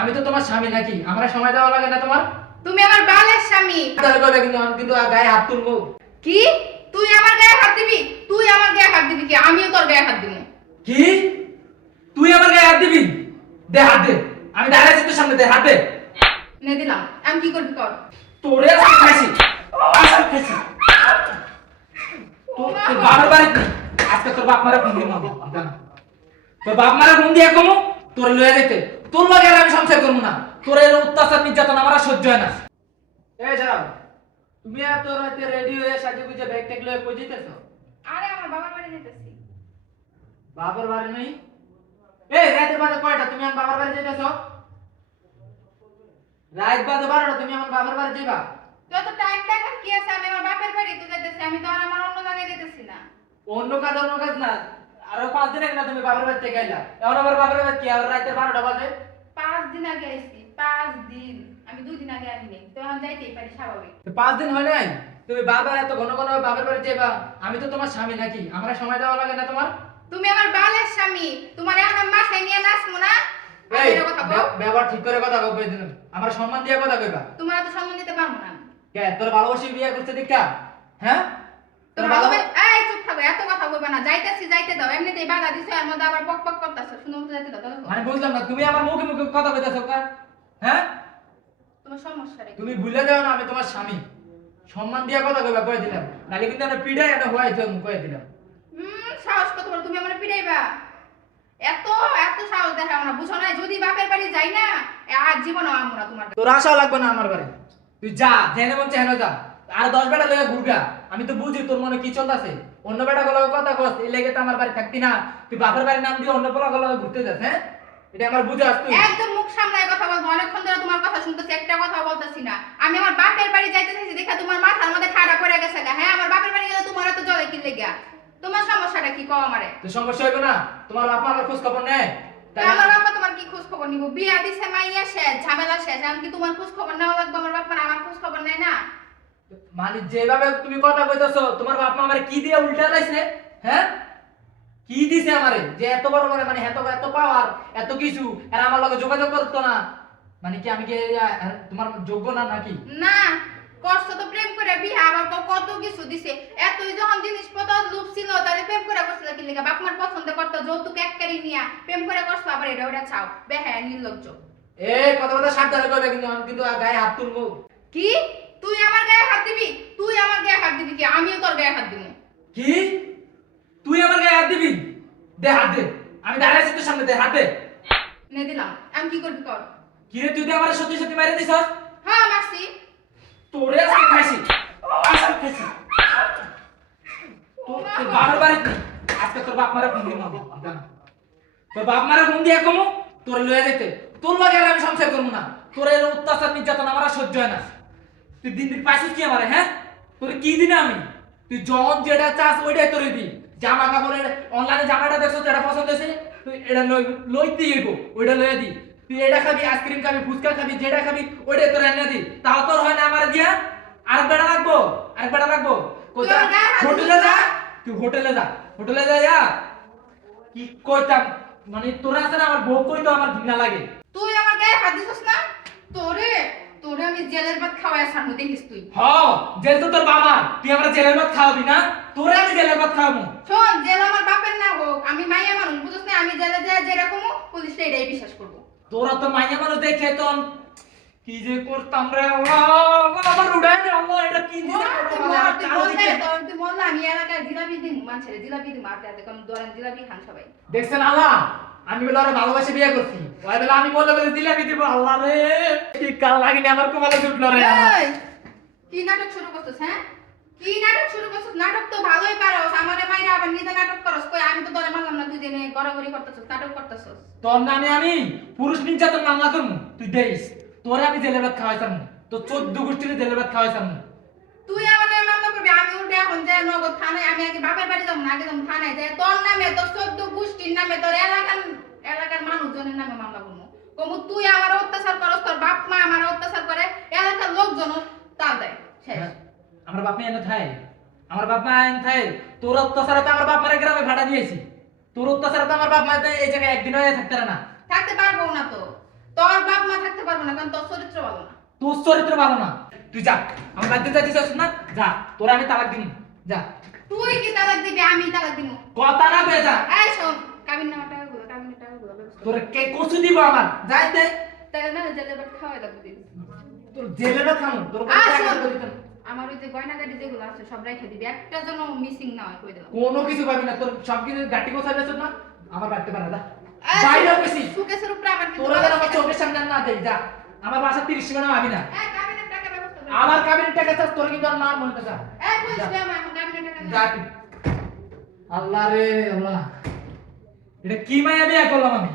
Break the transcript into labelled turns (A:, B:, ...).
A: আমি তো তোমার স্বামী নাকি? আমরা সময় দেওয়া লাগে না তোমার?
B: তুমি আমার বালের স্বামী।
A: তাহলে কবে কিন্তু আমি কিন্তু গায়ে হাত তুলবো?
B: কি? তুই আমার গায়ে হাত দিবি? তুই আমার গায়ে হাত দিবি কি? আমিও তোর গায়ে হাত দিব।
A: কি? তুই আমার গায়ে হাত দিবি? দে হাত দে। আমি দাঁড়িয়ে আছি তোর সামনে দে হাত দে।
B: নে দিলাম। আমি কি করবি কর।
A: তোরে আজকে খাইছি। আজকে খাইছি। তোর বাবার বাড়িতে আজকে তোর বাপ মারা ফোন দিয়ে তোর বাপ মারা ফোন দিয়ে কমো। তোর লয়ে যেতে তোর লগে আর আমি সংসার করব না। তোর এর অত্যাচার নির্যাতন আমার সহ্য হয় না। এই যাও। তুমি এত রাতে রেডি হয়ে সাজে গুজে ব্যাগ ট্যাগ লয়ে কই যেতেছো
B: আরে আমার বাবার বাড়ি যেতেছি
A: বাবার বাড়ি নেই? এই রাতের বাজে কয়টা? তুমি আমার বাবার বাড়ি যেতেছো রাত বাজে বারোটা তুমি আমার বাবার বাড়ি যাবা
B: যত টাইম দেখার কি আছে? আমি আমার বাপের বাড়ি তো যেতেছি আমি তো আর আমার অন্য জায়গায় যেতেছি না।
A: অন্য কাজ অন্য কাজ না। আরও পাঁচ দিন আগে না তুমি বাবার বাড়িতে গেলা? এখন আবার বাবার বাড়ি কি? আবার রাতের বারোটা বাজে?
B: পাঁচ দিন আগে আইছি পাঁচ দিন। আমি দুই দিন আগে আসিনি তো এখন যাইতেই পারি স্বাভাবিক।
A: পাঁচ দিন হয় নাই? তুমি বাবা এত ঘন ঘন বাবার বাড়ি যাবা আমি তো তোমার স্বামী নাকি? আমরা সময় দেওয়া লাগে না তোমার?
B: তুমি আমার বালের স্বামী তোমার এখন আমি মাথায় নিয়ে নাচবো না?
A: এই
B: কথা বল।
A: ব্য- ব্যবহার ঠিক করে কথা কবে দিন আমার সম্মান দিয়ে কথা কইবা।
B: তোমার তো সম্মান দিতে পারব না
A: কে তোর ভালোবাসি বিয়ে করতে দেখা হ্যাঁ?
B: এই চুপ থাকো এত কথা বলবে না। যাইতেছি যাইতে দাও। এমনিতেই বাধা দিছো এর মধ্যে আবার পক পক করতেছো। সুন্দর মতো যাইতে দাও
A: মানে বুঝলাম না তুমি আমার মুখে মুখে কথা কইতাছো কা হ্যাঁ?
B: তোমার সমস্যা রে
A: তুমি ভুলে যাও না আমি তোমার স্বামী। সম্মান দিয়ে কথা কইবা কয়ে দিলাম। নালে কিন্তু আমি পিড়াই এটা হওয়াই তো কয়ে দিলাম।
B: হুম সাহস কত বড় তুমি আমার পিড়াইবা? এত এত সাহস দেখাও না বুঝো না যদি বাপের বাড়ি যাই না আর জীবনও আমো না তোমার
A: তোর আশা লাগবে না আমার বাড়ি তুই যা জেনে মন চেহেন যা। আর দশ বেটা লয়ে ঘুরগা। আমি তো বুঝি তোর মনে কি চলতেছে। অন্য বেটা গুলো কথা কস এই লেগে তো আমার বাড়ি থাকতি না। তুই বাপের বাড়ির নাম দিয়ে অন্য পোলা গুলো ঘুরতে যাস হ্যাঁ? এটা আমার বুঝে আস তুই।
B: একদম মুখ সামলায় কথা বলব অনেকক্ষণ ধরে তোমার কথা শুনতেছি একটা কথা বলতেছি না। আমি আমার বাপের বাড়ি যাইতে চাইছি দেখা তোমার মাথার মধ্যে খাড়া পড়ে গেছে গা। হ্যাঁ? আমার বাপের বাড়ি গেলে তোমার এত জলে কি লেগা? তোমার সমস্যাটা কি কও আমারে?
A: তো সমস্যা হইবে না। তোমার বাপ আমার খোঁজ খবর নেয়
B: আমার বাবা তোমার কি খোঁজ খবর নিব? বিয়া দিছে মাইয়া শেষ ঝামেলা শেষ। এখন কি তোমার খোঁজ খবর নেওয়া লাগবে আমার বাপ আমার খোঁজ খবর নেয় না?
A: মানে যেভাবে তুমি কথা কইতাছো তোমার বাপ মা আমারে কি দিয়ে উল্টা লাইছে হ্যাঁ? কি দিছে আমারে? যে এত বড় বড় মানে এত এত পাওয়ার এত কিছু আর আমার লগে যোগাযোগ করতো না। মানে কি আমি কি তোমার যোগ্য না নাকি?
B: না কষ্ট তো প্রেম করে বিয়া আবার কত কিছু দিছে। এতই যখন জিনিসপত্র লুপ ছিল তাহলে প্রেম করে করছিল কি লেগে? বাপ মার পছন্দ করতো যৌতুক এক কারি নিয়া। প্রেম করে করছ আবার এটা ওটা চাও বেহায়া নির্লজ্জ।
A: এই কথা কথা সাবধানে কইবে কিন্তু আমি কিন্তু গায়ে হাত তুলবো।
B: কি? তুই আমার গায়ে হাত দিবি? তুই আমার গায়ে হাত দিবি কি? আমিও তোর গায়ে হাত দিব।
A: কি? তুই আমার গায়ে হাত দিবি? দে হাত দে। আমি দাঁড়িয়ে আছি তোর সামনে দে হাত দে।
B: নে দিলাম। আমি কি করবি কর।
A: কি রে তুই তো আমার সত্যি সত্যি মেরে দিছস?
B: হ্যাঁ মাসি
A: তোরে আজকে খাইছি। আজকে খাইছি। তোর বাবার আজকে তোর বাপ মারা ফোন তোর বাপ মারা ফোন দিয়ে কমো তোর লয়ে যেতে তোর লগে আমি সংসার করব না। তোর এর অত্যাচার নির্যাতন আমার সহ্য হয় না। তুই দিন দিন পাইছিস কি আমারে হ্যাঁ? তোর কি দিনে আমি? তুই যখন যেটা চাস ওইটাই তোরে দি জামা কাপড়ের অনলাইনে জামাটা দেখছ যেটা পছন্দ হয়েছে তুই এটা লই লই দিয়ে ওইটা লয়ে দি তুই এটা খাবি আইসক্রিম খাবি ফুচকা খাবি যেটা খাবি ওইটাই তোর এনে দি তাও তোর হয় না আমার দিয়া? আর বেড়া লাগবো? আর বেড়া
B: হাত
A: হোটেলে যা। তুই হোটেলে যা হোটেলে যা যা। কি কইতাম? মানে তোরা আছে না আমার বউ কইতো আমার ঘৃণা লাগে।
B: তুই আমার গায়ে হাত দিছিস না তোরে তোরে আমি জেলের ভাত খাওয়ায় সামনে দেখিস তুই।
A: হ জেল তো তোর বাবা। তুই আমার জেলের ভাত খাওয়াবি না? তোরে আমি জেলের ভাত খাওয়াবো।
B: শোন জেল আমার বাপের না হোক আমি মাইয়া মানুষ বুঝছ না? আমি জেলে যায় যেরকম পুলিশ এটাই বিশ্বাস করব।
A: তোরা তো মাইয়া মানুষ দেখে তো কি যে করতাম রে আমার উড়াই রে আমার এটা কি দিছে
B: আমি এলাকায় জিলাপি দিন মানুষের জিলাপি দিন মারতে হাতে কম জিলাপি খান সবাই।
A: দেখছেন আল্লাহ? আমি বলে ভালোবাসে বিয়ে করছি। ওই বেলা আমি বলে বলে দিলাম দিব আল্লাহ রে কি কাল লাগিনি আমার উঠল রে।
B: কি নাটক শুরু করছিস হ্যাঁ? কি নাটক শুরু করছিস? নাটক তো ভালোই পারোস আমারে মাইরা আবার নিজে নাটক করস। কই আমি তো তোরে মানলাম না তুই জেনে গড়াগড়ি করতেছিস নাটক করতেছিস।
A: তোর নামে আমি পুরুষ নির্যাতন মামলা করব তুই দেইস। তোরে আমি জেলের ভাত খাওয়াইতাম তো চোদ্দ গোষ্ঠীর জেলের ভাত খাওয়াইতাম।
B: তুই করবি এখন যে নগদ থানায় আমি আগে বাপের বাড়ি যাব না আগে যাব থানায় যে তোর নামে তোর চোদ্দ গোষ্ঠীর নামে তোর এলাকার এলাকার মানুষজনের নামে মামলা করব। কমু তুই আমার অত্যাচার করস তোর বাপ মা আমার অত্যাচার করে এলাকার লোকজন তা দেয়
A: আমার বাপ মা এনে থাই আমার বাপ মা এনে থাই তোর অত্যাচারে তো আমার বাপ মারা গ্রামে ভাড়া দিয়েছি। তোর অত্যাচারে তো আমার বাপ মা এই জায়গায় একদিন হয়ে থাকতে না।
B: থাকতে পারব না তো। তোর বাপ মা পারব না কারণ তোর চরিত্র ভালো না।
A: তোর চরিত্র ভালো না। তুই যা আমার বাড়িতে যাইতে চাস না যা তোরা আমি তালাক দিন যা।
B: তুই কি তালাক দিবি আমি তালাক দিব
A: কথা না যা।
B: এই শোন কাবিন নামা টাকাগুলো কাবিনের টাকাগুলো ব্যবস্থা
A: তোর কে কচু দিব আমার? যাইতে
B: তাহলে না জেলে বাট খাওয়াই লাগবে দিন
A: তোর জেলে না খামু তোর টাকা।
B: আমার ওই যে গয়নাগাড়ি যেগুলো আছে সব রেখে দিবি। একটা যেন মিসিং না হয় কই দিলাম।
A: কোনো কিছু পাবি না তোর সব কিছু গাটি কোথায় বেছ না আমার বাড়িতে পারা
B: এই
A: বাইরে বেশি
B: সুকেশের উপরে আমার
A: তোরা যেন আমার চোখের সামনে না দেই যা। আমার বাসা তিরিশ টাকা ভাবি না
B: এই কাবিনের টাকা ব্যবস্থা করে।
A: আমার কাবিনের টাকা চাস তোর কিন্তু আর নাম মনে যা
B: এই বলিস দে আমার কাবিনের টাকা
A: যা। আল্লাহ রে আল্লাহ। এটা কি মায়া বিয়া করলাম আমি?